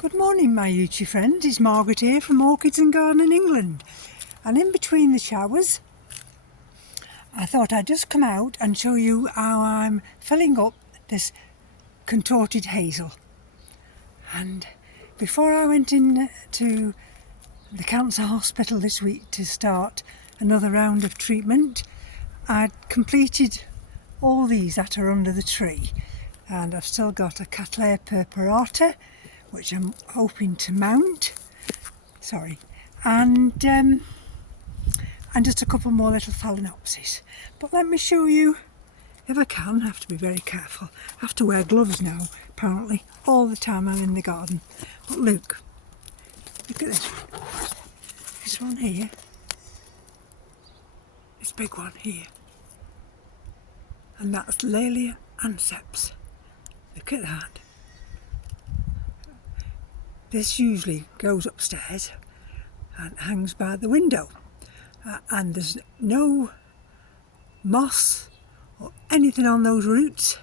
Good morning my YouTube friends, it's Margaret here from Orchids and Garden England, and in between the showers I thought I'd just come out and show you how I'm filling up this contorted hazel. And before I went in to the cancer hospital this week to start another round of treatment, I'd completed all these that are under the tree, and I've still got a Cattleya purpurata which I'm hoping to mount, and just a couple more little Phalaenopsis. But let me show you, if I can. I have to be very careful. I have to wear gloves now, apparently, all the time I'm in the garden. But look at this one here, this big one here, and that's Laylia anceps. Look at that. This usually goes upstairs and hangs by the window, and there's no moss or anything on those roots.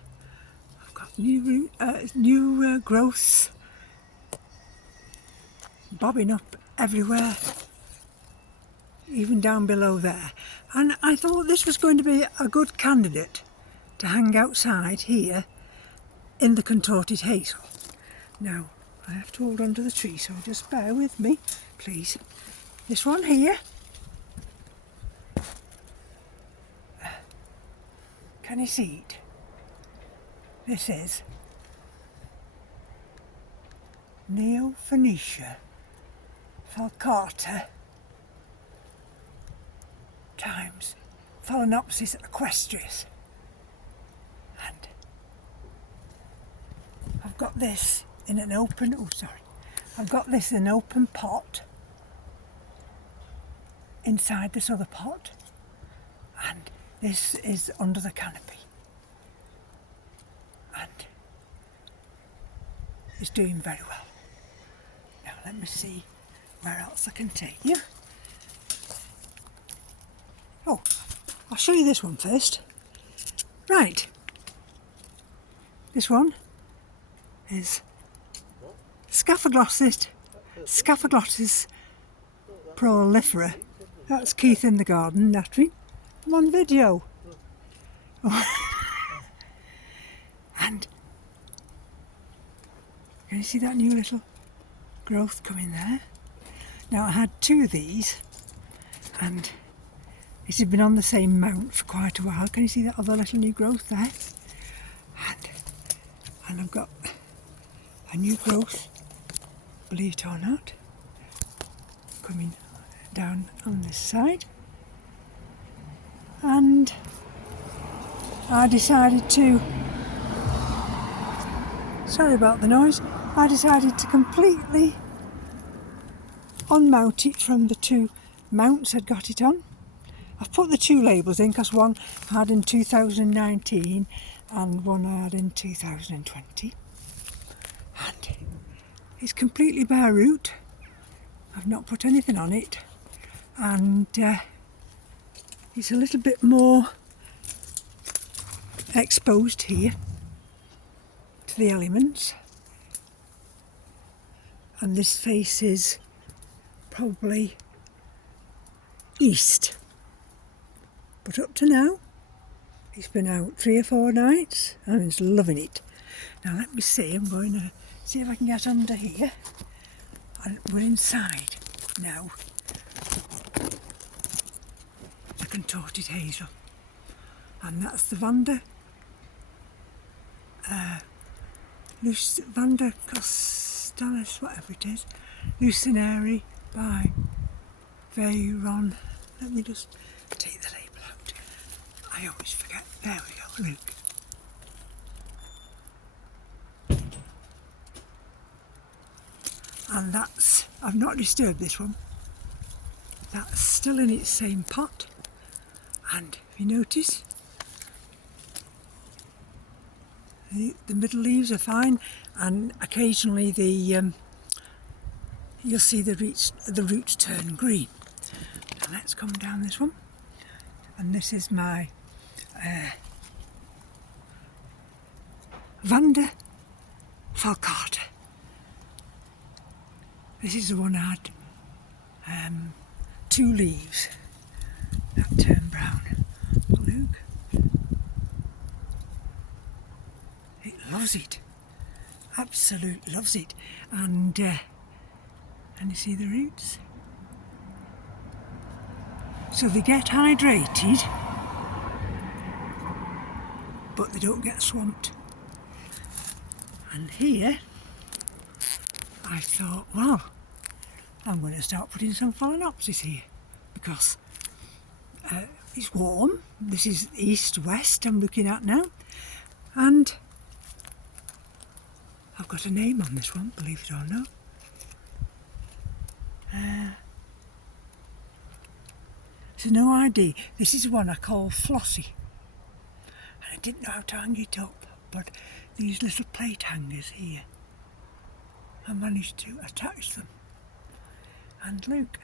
I've got new growths bobbing up everywhere, even down below there. And I thought this was going to be a good candidate to hang outside here in the contorted hazel. Now, I have to hold on to the tree, so just bear with me, please. This one here, can you see it? This is Neophonetia falcata times Phalaenopsis equestras. And I've got this in an open, I've got this in an open pot inside this other pot, and this is under the canopy, and it's doing very well. Now let me see where else I can take you. Oh, I'll show you this one first. Right, this one is Scaphoglotis prolifera. That's Keith in the garden nattering. I'm on video. Oh. And can you see that new little growth coming there? Now I had two of these, and it had been on the same mount for quite a while. Can you see that other little new growth there? And I've got a new growth, believe it or not, coming down on this side. And I decided to, sorry about the noise, I decided to completely unmount it from the two mounts I'd got it on. I've put the two labels in because one I had in 2019 and one I had in 2020. And it's completely bare root. I've not put anything on it, and it's a little bit more exposed here to the elements, and this faces probably east, but up to now it's been out 3 or 4 nights and it's loving it. Now let me see, I'm going to see if I can get under here, and we're inside now the contorted hazel, and that's the Vanda Costalis, whatever it is, Lucinary by Veyron. Let me just take the label out. I always forget. There we go, look. And that's, I've not disturbed this one. That's still in its same pot. And if you notice, the middle leaves are fine, and occasionally you'll see the roots turn green. Now let's come down this one, and this is my Vanda falcata. This is the one that had 2 leaves that turned brown. Look, it loves it, absolutely loves it, and you see the roots. So they get hydrated, but they don't get swamped. And here, I thought, well, I'm going to start putting some Phalaenopsis here because it's warm. This is east-west I'm looking at now, and I've got a name on this one, believe it or not. So no ID. This is one I call Flossie, and I didn't know how to hang it up, but these little plate hangers here, I managed to attach them, and look,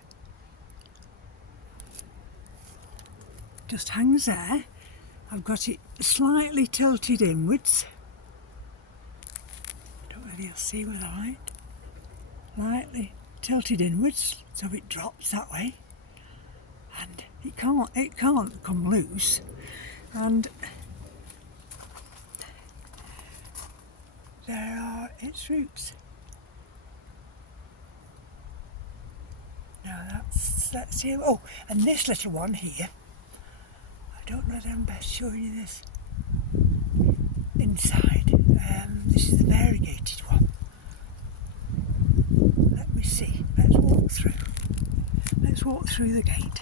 just hangs there. I've got it slightly tilted inwards. I don't know if you'll see with the light. Lightly tilted inwards, so it drops that way, and it can't come loose. And there are its roots. Now let's see. Oh, and this little one here, I don't know that I'm best showing you this inside. This is the variegated one. Let me see. Let's walk through. Let's walk through the gate.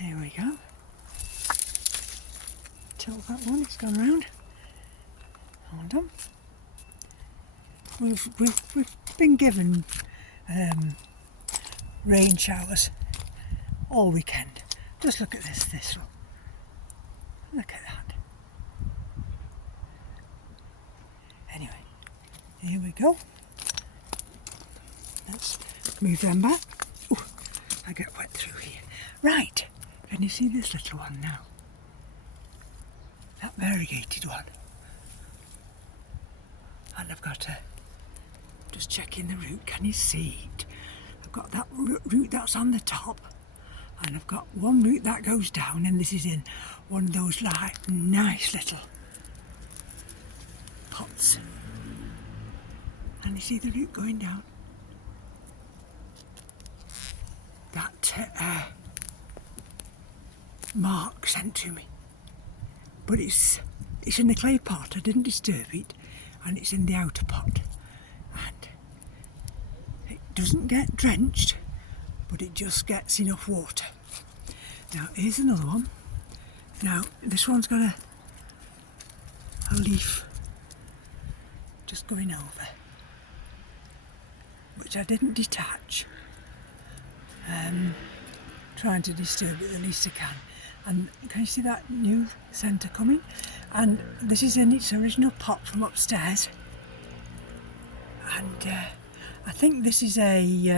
There we go. Tilt that one. It's gone round. Hold on. We've been given rain showers all weekend. Just look at this one. Look at that. Anyway, here we go. Let's move them back. Ooh, I get wet through here. Right, can you see this little one now? That variegated one. And I've got to just checking the root. Can you see it? I've got that root that's on the top, and I've got one root that goes down, and this is in one of those like nice little pots. And you see the root going down. That Mark sent to me, but it's in the clay pot. I didn't disturb it, and it's in the outer pot, and it doesn't get drenched, but it just gets enough water. Now here's another one. Now this one's got a leaf just going over, which I didn't detach. Trying to disturb it the least I can. And can you see that new centre coming? And this is in its original pot from upstairs. And I think this is a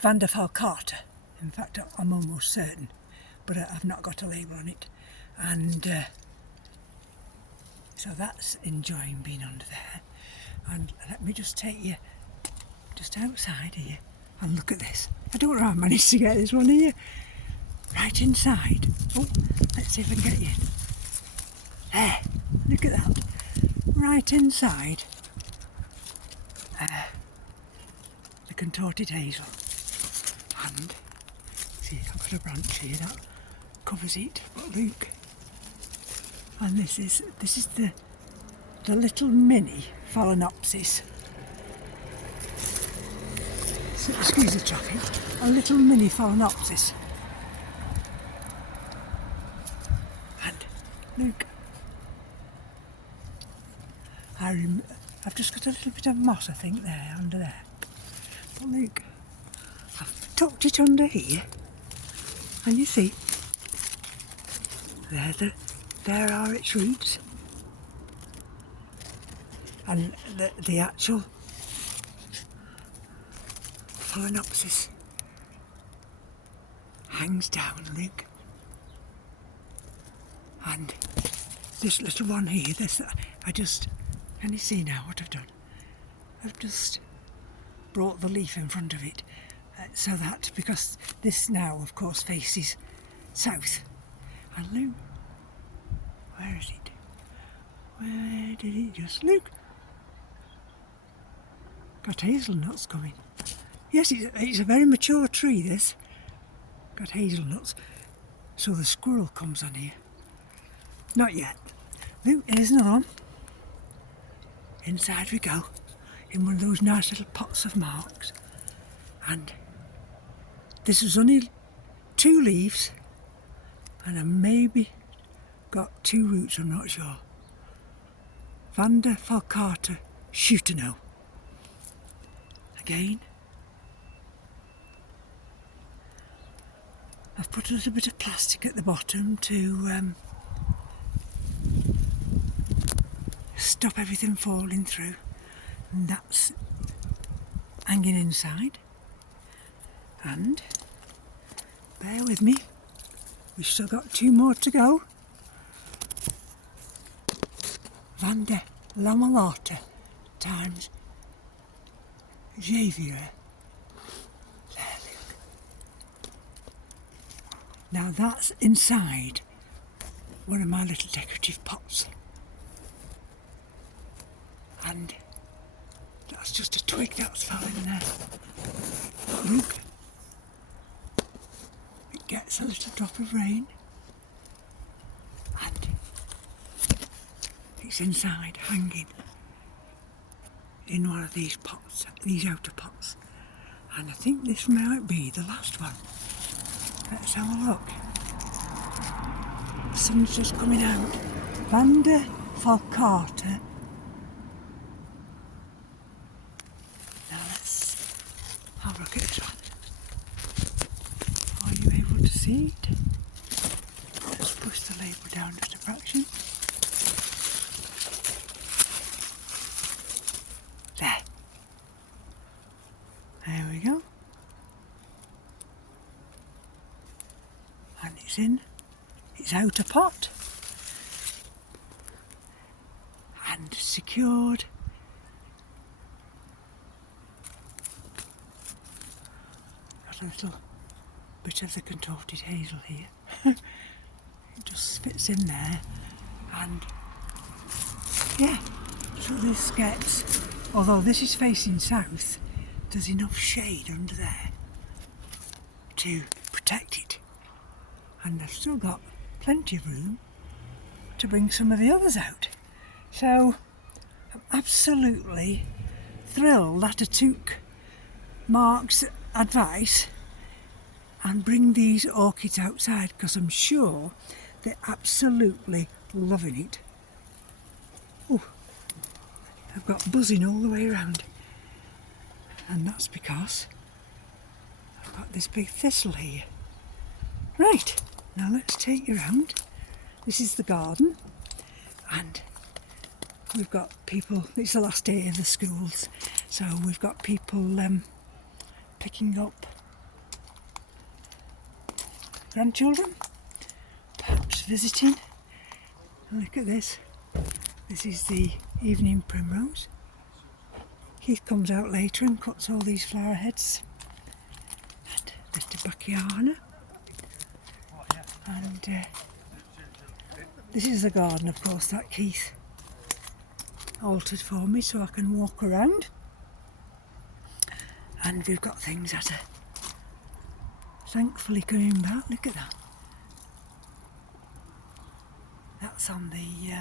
Van der Falcata. In fact, I'm almost certain, but I've not got a label on it. And so that's enjoying being under there. And let me just take you just outside here and look at this. I don't know how I managed to get this one here. Right inside. Oh, let's see if I can get you in. There, look at that. Right inside the contorted hazel. And see, I've got a branch here that covers it. But look, and this is the little mini Phalaenopsis. So, excuse the traffic. A little mini Phalaenopsis. And look, I've just got a little bit of moss, I think, there under there. But look, I've tucked it under here, and you see, there are its roots, and the actual Phalaenopsis hangs down, look. And this little one here, I just Can you see now what I've done? I've just brought the leaf in front of it so that, because this now of course faces south. And look, where is it? Where did it just look? Got hazelnuts coming. Yes, it's a very mature tree, this. Got hazelnuts. So the squirrel comes on here. Not yet. Look, here's another one. Inside we go, in one of those nice little pots of marks. And this was only 2 leaves, and I maybe got 2 roots, I'm not sure. Vanda falcata Schutano. Again. I've put a little bit of plastic at the bottom to stop everything falling through, and that's hanging inside. And bear with me, we've still got 2 more to go. Vanda lamalata times Javier. There, look. Now that's inside one of my little decorative pots. And that's just a twig that's fallen there. But look, it gets a little drop of rain and it's inside, hanging in one of these pots, these outer pots. And I think this might be the last one. Let's have a look. The sun's just coming out. Vanda falcata. Have a look at this one. Are you able to see it? Let's push the label down just a fraction. There. There we go. And it's in its outer pot. And secured. A little bit of the contorted hazel here. It just fits in there, and yeah, so this gets, although this is facing south, there's enough shade under there to protect it, and I've still got plenty of room to bring some of the others out. So I'm absolutely thrilled that I took Mark's advice and bring these orchids outside, because I'm sure they're absolutely loving it. Oh, I've got buzzing all the way around, and that's because I've got this big thistle here. Right, now let's take you around. This is the garden, and we've got people, it's the last day of the schools, so we've got people picking up grandchildren, perhaps visiting. Look at this. This is the evening primrose. Keith comes out later and cuts all these flower heads. And Mr. Bacchiana. And this is the garden, of course, that Keith altered for me so I can walk around. And we've got things that are thankfully coming back. Look at that. That's on the,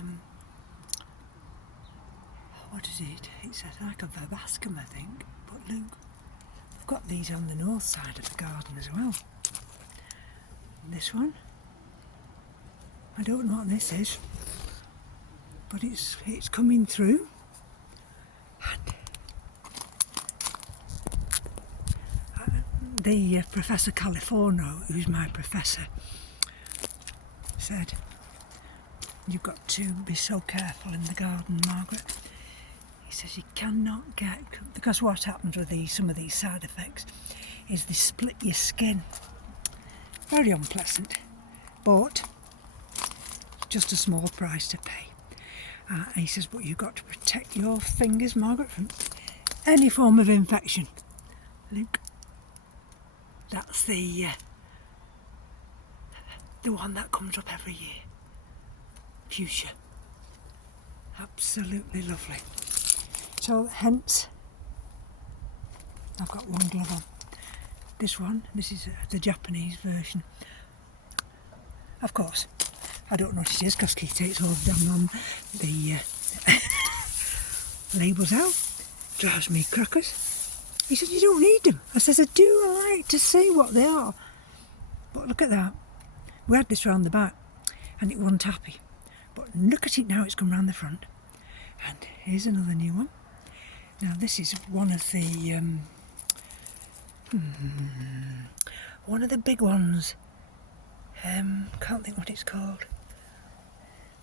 what is it? It's like a verbascum, I think. But look, I've got these on the north side of the garden as well. And this one, I don't know what this is, but it's coming through. The Professor Californo, who's my professor, said, "You've got to be so careful in the garden, Margaret." He says you cannot get, because what happens with some of these side effects is they split your skin. Very unpleasant, but just a small price to pay. He says, but you've got to protect your fingers, Margaret, from any form of infection. Look, that's the one that comes up every year. Fuchsia. Absolutely lovely. So hence, I've got one glove on. This is the Japanese version. Of course, I don't know what it is because Keith takes all the damn on the labels out. Drives me crackers. He said, you don't need them. I says, I do like to see what they are. But look at that. We had this round the back and it wasn't happy. But look at it now, it's come round the front. And here's another new one. Now this is one of the big ones. Can't think what it's called.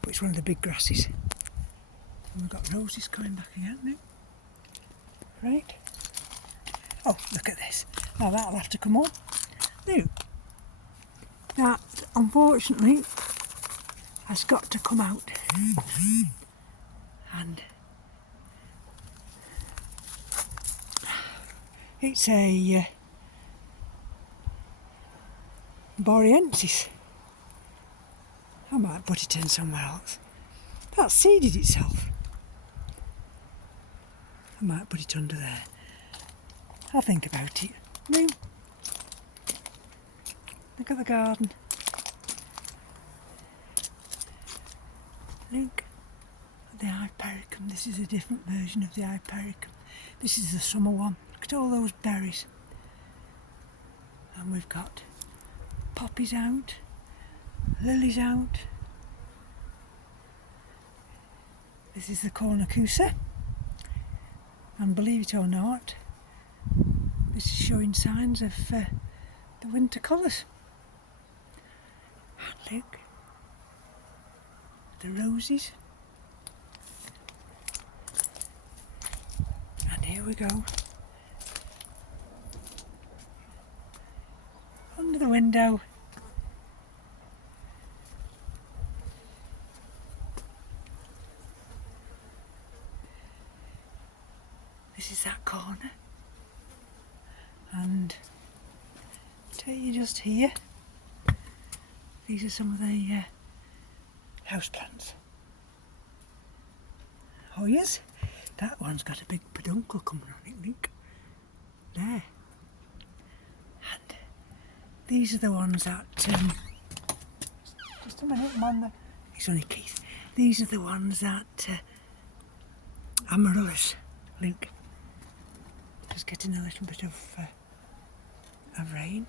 But it's one of the big grasses. And we've got roses coming back again now. Right. Oh, look at this. Now that'll have to come on. Now, that unfortunately has got to come out. And it's a Boreensis. I might put it in somewhere else. That seeded itself. I might put it under there. I'll think about it. No. Look at the garden. Look at the hypericum. This is a different version of the hypericum. This is the summer one. Look at all those berries. And we've got poppies out, lilies out. This is the cornucosa. And believe it or not, this is showing signs of the winter colours. And look, the roses. And here we go. Under the window. This is that corner. And tell you just here, these are some of the house plants. Oh yes, that one's got a big peduncle coming on it, look. There. And these are the ones that, just a minute, man, it's only Keith. These are the ones that, amaryllis, look. Just getting a little bit of rain.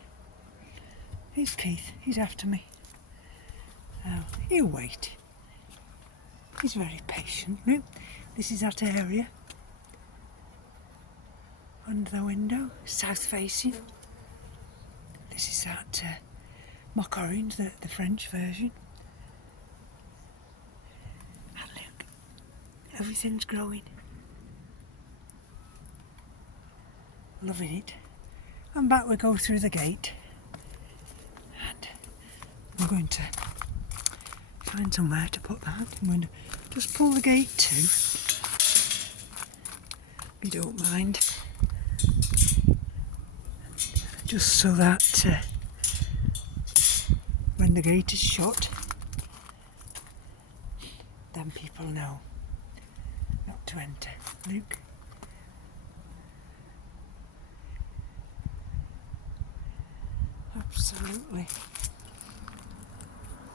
Here's Keith, he's after me. Now, he'll wait. He's very patient. Look, this is that area. Under the window, south facing. This is that mock orange, the French version. And look, everything's growing. Loving it. And back we go through the gate. And I'm going to find somewhere to put that. I'm going to just pull the gate to, if you don't mind. Just so that when the gate is shut, then people know not to enter. Look. Absolutely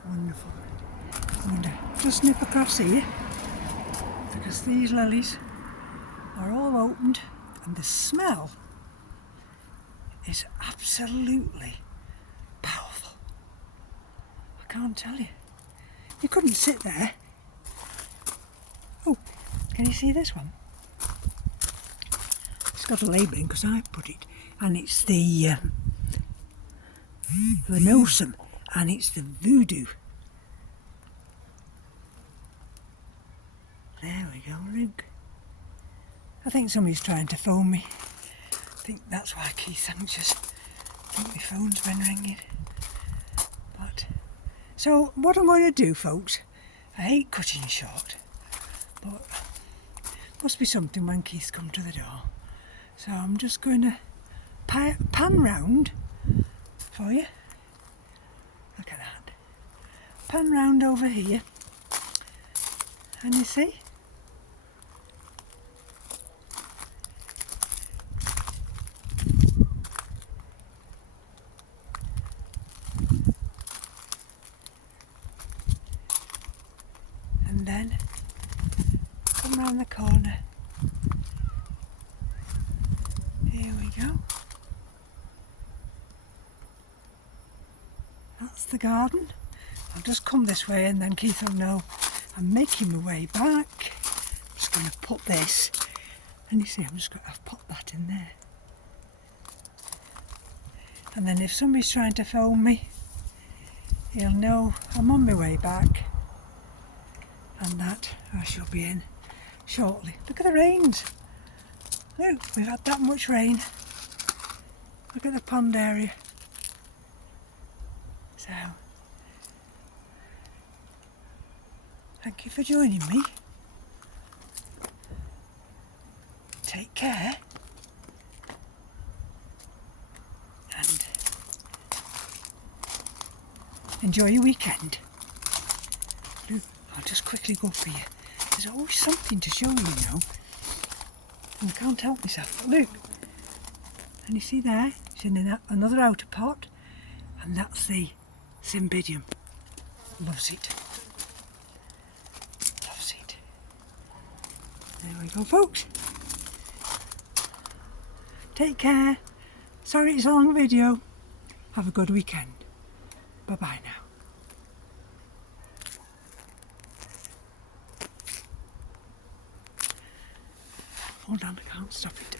wonderful. I'm going to just nip across here because these lilies are all opened and the smell is absolutely powerful. I can't tell you. You couldn't sit there. Oh, can you see this one? It's got a labelling because I put it, and it's the Phalaenopsis, and it's the voodoo. There we go, look. I think somebody's trying to phone me. I think that's why Keith's anxious. I think my phone's been ringing. But, so what I'm going to do, folks, I hate cutting short. but must be something when Keith's come to the door. So I'm just going to pan round for you. Look at that. Pan round over here, and you see, and then come round the corner. Here we go. That's the garden. I'll just come this way and then Keith will know I'm making my way back. I'm just going to put this, and you see I've popped that in there. And then if somebody's trying to phone me, he'll know I'm on my way back, and that I shall be in shortly. Look at the rains. Look, we've had that much rain. Look at the pond area. So, thank you for joining me. Take care. And enjoy your weekend. Look, I'll just quickly go for you. There's always something to show you now. And I can't help myself. But look. And you see there, it's in another outer pot. And that's the cymbidium. Loves it. Loves it. There we go, folks. Take care. Sorry it's a long video. Have a good weekend. Bye-bye now. Hold on, I can't stop it.